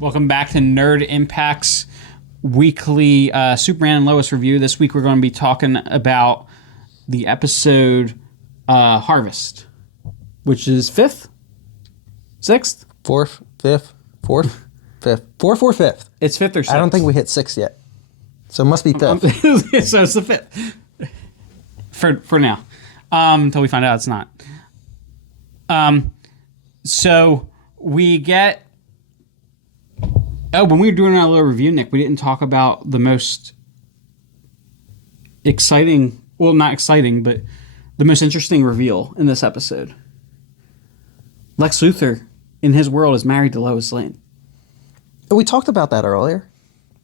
Welcome back to Nerd Impact's weekly Superman and Lois review. This week we're going to be talking about the episode Harvest, which is fifth, sixth, fourth, fifth. It's fifth or sixth. I don't think we hit six yet, so it must be fifth. So it's the fifth for now, until we find out it's not. So we get. Oh, when we were doing our little review, Nick, we didn't talk about the most exciting, well, not exciting, but the most interesting reveal in this episode. Lex Luthor, in his world, is married to Lois Lane. We talked about that earlier.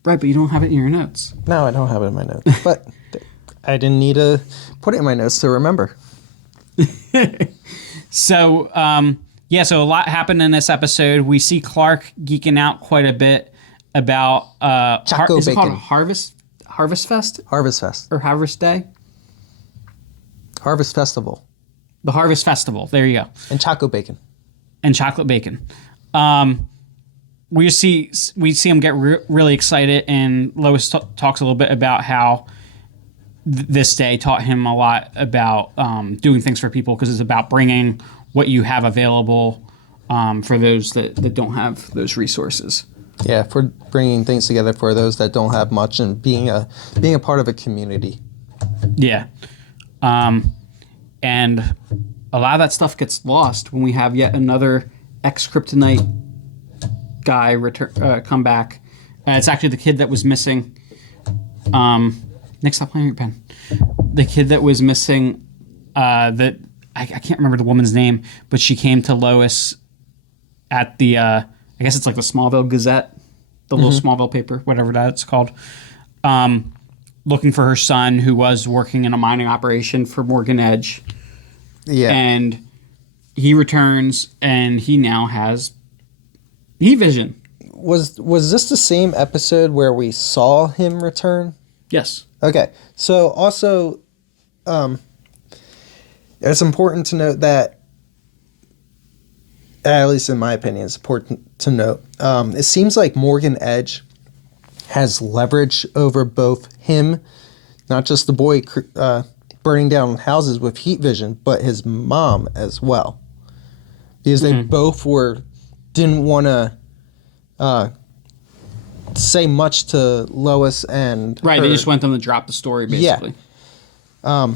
Right, but you don't have it in your notes. No, I don't have it in my notes. But I didn't need to put it in my notes to remember. So, so a lot happened in this episode. We see Clark geeking out quite a bit about is it called Harvest Fest? Harvest Fest. Or Harvest Day? Harvest Festival. The Harvest Festival. There you go. And Choco Bacon. And chocolate bacon. We see him get really excited, and Lois talks a little bit about how this day taught him a lot about doing things for people, because it's about bringing what you have available for those that don't have those resources. Yeah, for bringing things together for those that don't have much, and being a part of a community. Yeah. And a lot of that stuff gets lost when we have yet another ex-Kryptonite guy come back. It's actually the kid that was missing. Nick, stop playing your pen. The kid that was missing, that I can't remember the woman's name, but she came to Lois at the, I guess it's like the Smallville Gazette, the little Smallville paper, whatever that's called, looking for her son, who was working in a mining operation for Morgan Edge. Yeah. And he returns, and he now has E-Vision. Was this the same episode where we saw him return? Yes. Okay. So also, it's important to note that, at least in my opinion, it's important to note, it seems like Morgan Edge has leverage over both him, not just the boy burning down houses with heat vision, but his mom as well. Because they both didn't want to say much to Lois and Right, her. they just want them to drop the story, basically. Yeah.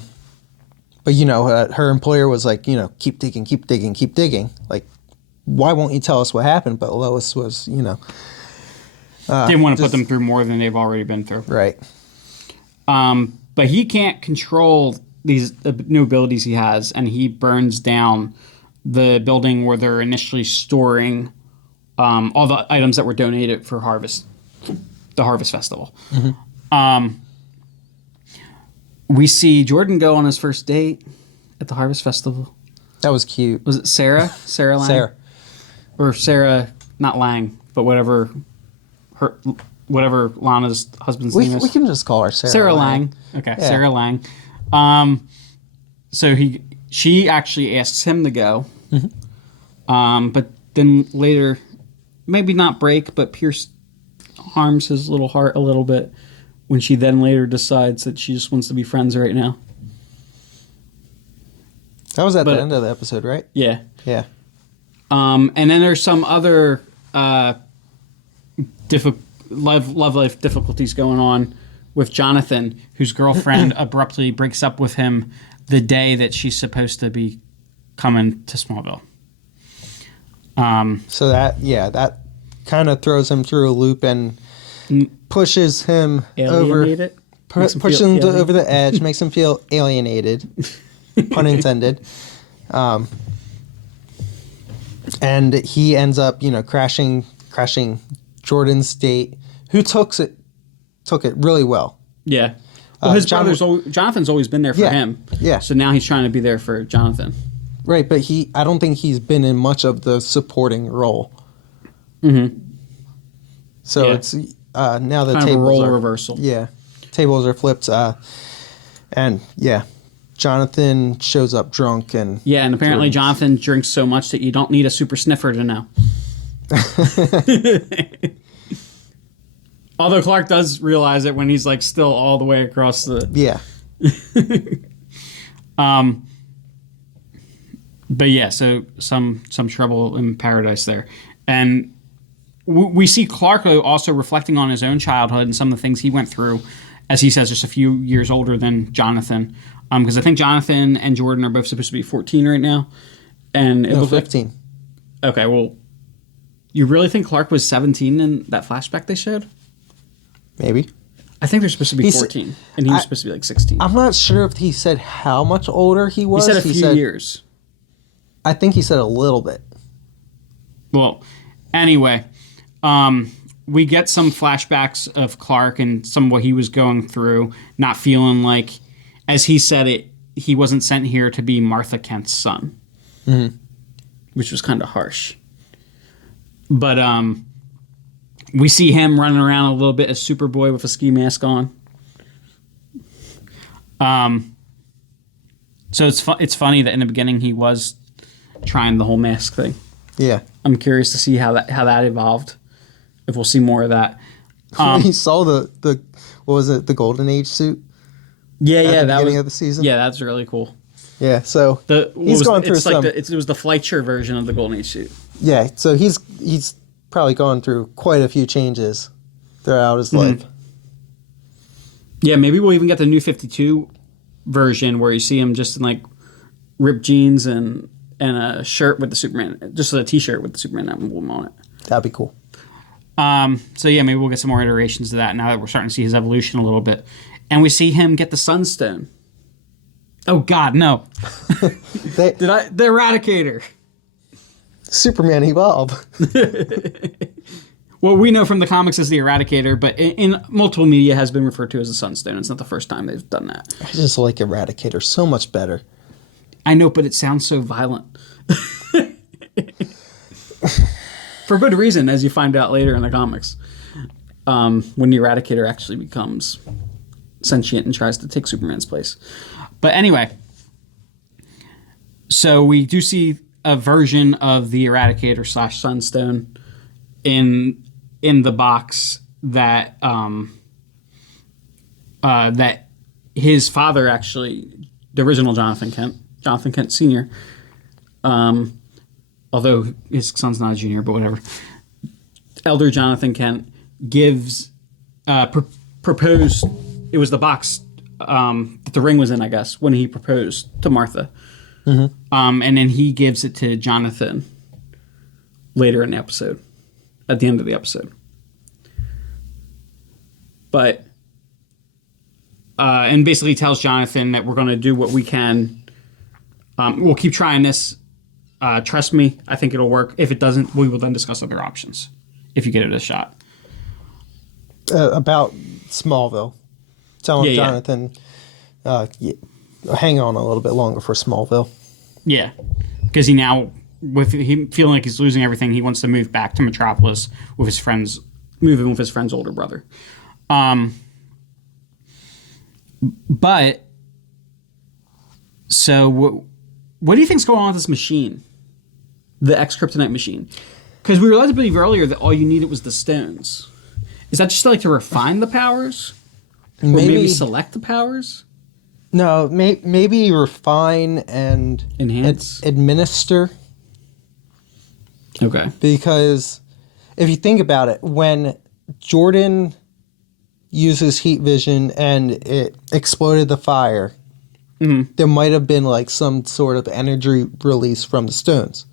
But, her employer was like, keep digging, keep digging, keep digging. Like, why won't you tell us what happened? But Lois was, didn't want to put them through more than they've already been through. Right. But he can't control these new abilities he has, and he burns down the building where they're initially storing all the items that were donated for the Harvest Festival. Mm-hmm. We see Jordan go on his first date at the Harvest Festival. That was cute. Was it Sarah? Sarah Lang? Sarah. Or Sarah, not Lang, but whatever Lana's husband's name is. We can just call her Sarah. Sarah Lang. Okay, yeah. Sarah Lang. So she actually asks him to go. Mm-hmm. But then later, maybe not break, but Pierce harms his little heart a little bit when she then later decides that she just wants to be friends right now. That was the end of the episode, right? Yeah. Yeah. And then there's some other love life difficulties going on with Jonathan, whose girlfriend abruptly breaks up with him the day that she's supposed to be coming to Smallville. So that kind of throws him through a loop and pushes him over the edge, makes him feel alienated, pun intended. And he ends up, crashing Jordan's date, who took it really well. Yeah. Well, his Jonathan's always been there for him. Yeah. So now he's trying to be there for Jonathan. Right, but I don't think he's been in much of the supporting role. Mm-hmm. So it's now the kind tables of a role are reversal. Yeah, tables are flipped, and Jonathan shows up drunk and apparently Jonathan drinks so much that you don't need a super sniffer to know. Although Clark does realize it when he's like still all the way across the. Yeah. But yeah, so some trouble in paradise there, and we see Clark also reflecting on his own childhood and some of the things he went through, as he says, just a few years older than Jonathan. Because I think Jonathan and Jordan are both supposed to be 14 right now, and it No, looks 15. Okay, well, you really think Clark was 17 in that flashback they showed? Maybe. I think they're supposed to be 14, and he was supposed to be like 16. I'm not sure if he said how much older he was. He said a few years. I think he said a little bit. Well, anyway, we get some flashbacks of Clark and some of what he was going through, not feeling like, as he said it, he wasn't sent here to be Martha Kent's son, which was kind of harsh. But we see him running around a little bit as Superboy with a ski mask on. So it's funny that in the beginning he was trying the whole mask thing. Yeah. I'm curious to see how that evolved. If we'll see more of that. He saw the what was it, the Golden Age suit? Yeah, at the that beginning was of the season. Yeah, that's really cool. Yeah, so he's going through some. It was the Fleischer version of the Golden Age suit. Yeah, so he's probably gone through quite a few changes throughout his life. Yeah, maybe we'll even get the New 52 version where you see him just in like ripped jeans and a shirt with the Superman, just a T-shirt with the Superman emblem on it. That'd be cool. So yeah, maybe we'll get some more iterations of that now that we're starting to see his evolution a little bit. And we see him get the Sunstone. Oh God, no. The Eradicator. Superman evolve. Well, we know from the comics as the Eradicator, but in multiple media has been referred to as the Sunstone. It's not the first time they've done that. I just like Eradicator so much better. I know, but it sounds so violent. For good reason, as you find out later in the comics. When the Eradicator actually becomes sentient and tries to take Superman's place. But anyway, so we do see a version of the Eradicator / Sunstone in the box that that his father actually, the original Jonathan Kent Sr., although his son's not a junior, but whatever, elder Jonathan Kent gives proposed. It was the box that the ring was in, I guess, when he proposed to Martha. And then he gives it to Jonathan later in the episode, at the end of the episode. But, and basically tells Jonathan that we're going to do what we can. We'll keep trying this. Trust me, I think it'll work. If it doesn't, we will then discuss other options if you get it a shot. About Smallville. Telling Jonathan, hang on a little bit longer for Smallville. Yeah, because he now, with him feeling like he's losing everything, he wants to move back to Metropolis with his friends, move in with his friend's older brother. But, so what do you think's going on with this machine? The X-Kryptonite machine? Because we were led to believe earlier that all you needed was the stones. Is that just like to refine the powers? Or maybe select the powers? No, maybe refine and enhance, administer. Okay. Because if you think about it, when Jordan uses heat vision and it exploded the fire, there might have been like some sort of energy release from the stones.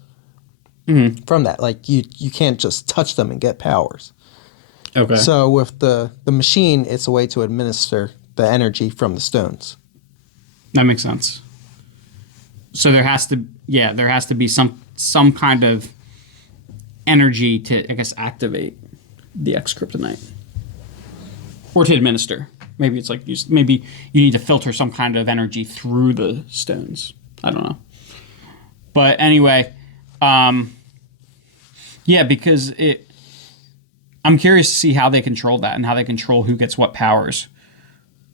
From that, like you can't just touch them and get powers. Okay. So with the machine, it's a way to administer the energy from the stones. That makes sense. So there has to be some kind of energy to, I guess, activate the X-Kryptonite. Or to administer. Maybe it's like maybe you need to filter some kind of energy through the stones. I don't know. But anyway, because I'm curious to see how they control that and how they control who gets what powers.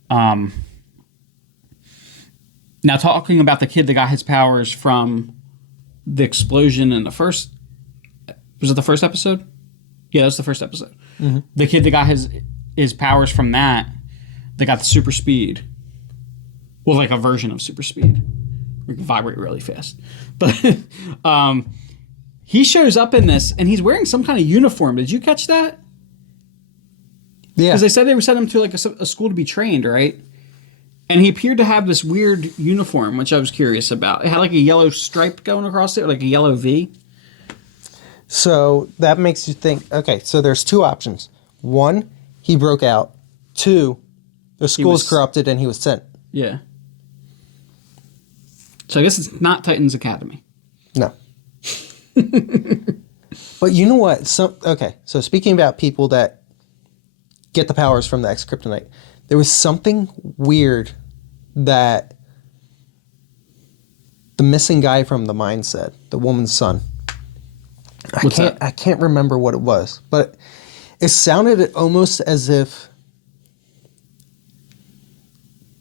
Now, talking about the kid that got his powers from the explosion in the first Was it the first episode? Yeah, that was the first episode. Mm-hmm. The kid that got his powers from that got the super speed. Well, like a version of super speed. We can vibrate really fast. But he shows up in this, and he's wearing some kind of uniform. Did you catch that? Yeah. Because they said they were sending him to like a school to be trained, right? And he appeared to have this weird uniform, which I was curious about. It had like a yellow stripe going across it, like a yellow V. So that makes you think, okay, so there's two options. One, he broke out. Two, the school's corrupted and he was sent. Yeah. So I guess it's not Titan's Academy. No. But you know what? So speaking about people that get the powers from the ex-kryptonite, there was something weird that the missing guy from the mine said, the woman's son. I can't remember what it was, but it sounded almost as if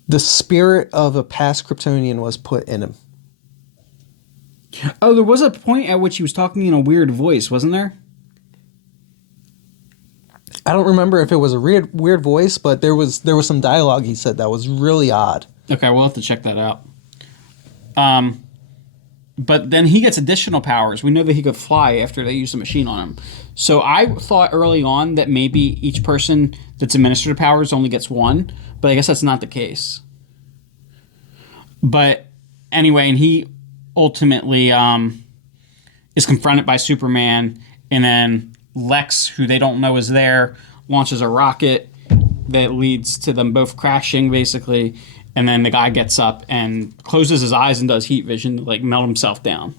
the spirit of a past Kryptonian was put in him. Oh, there was a point at which he was talking in a weird voice, wasn't there? I don't remember if it was a weird voice, but there was some dialogue he said that was really odd. Okay, we'll have to check that out. But then he gets additional powers. We know that he could fly after they used the machine on him. So I thought early on that maybe each person that's administered powers only gets one, but I guess that's not the case. But anyway, and he ultimately is confronted by Superman, and then Lex, who they don't know is there, launches a rocket that leads to them both crashing, basically. And then the guy gets up and closes his eyes and does heat vision to like melt himself down.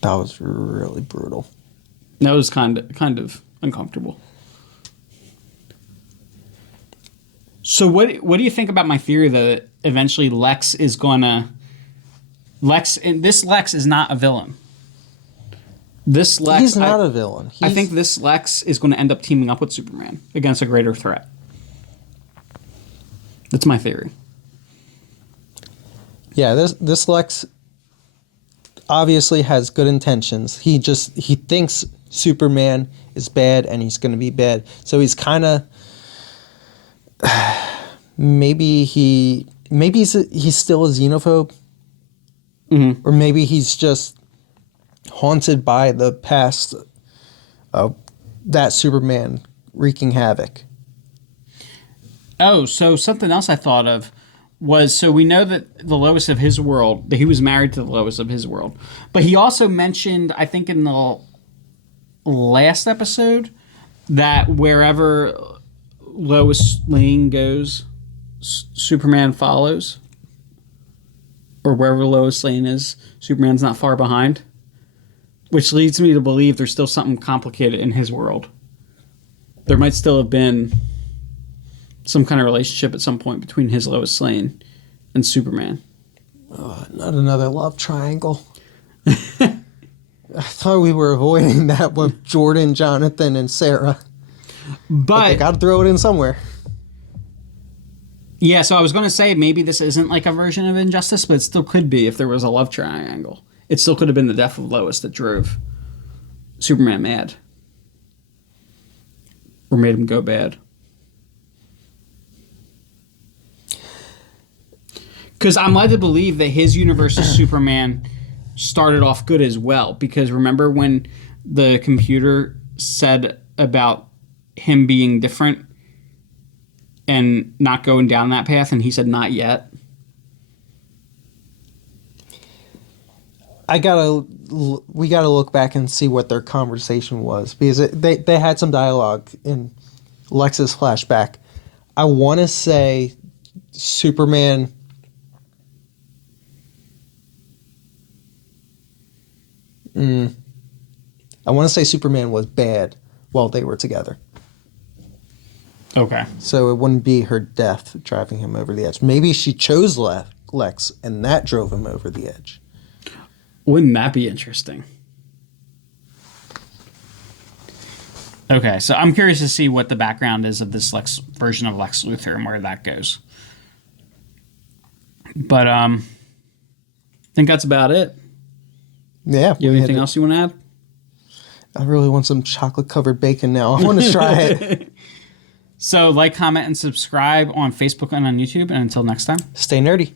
That was really brutal. That was kind of uncomfortable. So what do you think about my theory that eventually Lex is gonna this Lex is not a villain. This Lex He's not a villain. I think this Lex is going to end up teaming up with Superman against a greater threat. That's my theory. Yeah, this Lex obviously has good intentions. He thinks Superman is bad and he's going to be bad. So he's kind of maybe he's still a xenophobe, or maybe he's just haunted by the past of that Superman wreaking havoc. Oh, so something else I thought of was, so we know that the Lois of his world, that he was married to the Lois of his world. But he also mentioned, I think in the last episode, that wherever Lois Lane goes, Superman follows. Or wherever Lois Lane is, Superman's not far behind. Which leads me to believe there's still something complicated in his world. There might still have been some kind of relationship at some point between his Lois Lane and Superman. Not another love triangle. I thought we were avoiding that with Jordan, Jonathan, and Sarah. But they got to throw it in somewhere. Yeah, so I was going to say maybe this isn't like a version of Injustice, but it still could be if there was a love triangle. It still could have been the death of Lois that drove Superman mad. Or made him go bad. Because I'm led to believe that his universe's Superman started off good as well. Because remember when the computer said about him being different and not going down that path, and he said not yet? We gotta look back and see what their conversation was, because they had some dialogue in Lex's flashback. I want to say Superman. I want to say Superman was bad while they were together. Okay. So it wouldn't be her death driving him over the edge. Maybe she chose Lex, and that drove him over the edge. Wouldn't that be interesting? Okay, so I'm curious to see what the background is of this version of Lex Luthor and where that goes. But I think that's about it. Yeah. You have anything else you want to add? I really want some chocolate covered bacon now. I want to try it. So like, comment, and subscribe on Facebook and on YouTube. And until next time. Stay nerdy.